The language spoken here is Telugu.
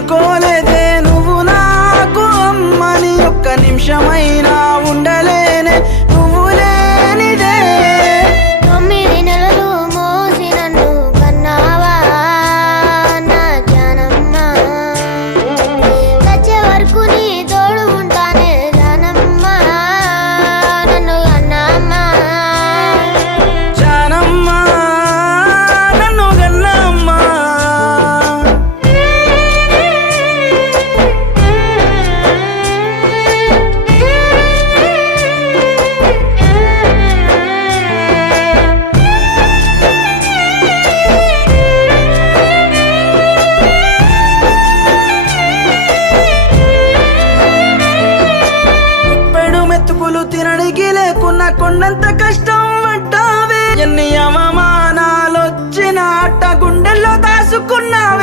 అనుకోలేదే నువ్వు నాకు అమ్మని ఒక్క నిమిషమైనా ఉండలేనే నువ్వు లేనిదే 9 నెలలు మోసి నన్ను కన్నావా నా జానమ్మ చచ్చే వరకు నీ తోడు ఉంటానే జానమ్మ నన్ను కన్నమ్మ జానమ్మ నన్ను గన్నమ్మ పెడు మెతుకులు తినడానికి లేకున్నా కొండంత కష్టం పడ్డావే ఎన్ని అవమానాలొచ్చిన అట్ట గుండెల్లో దాసుకున్నావే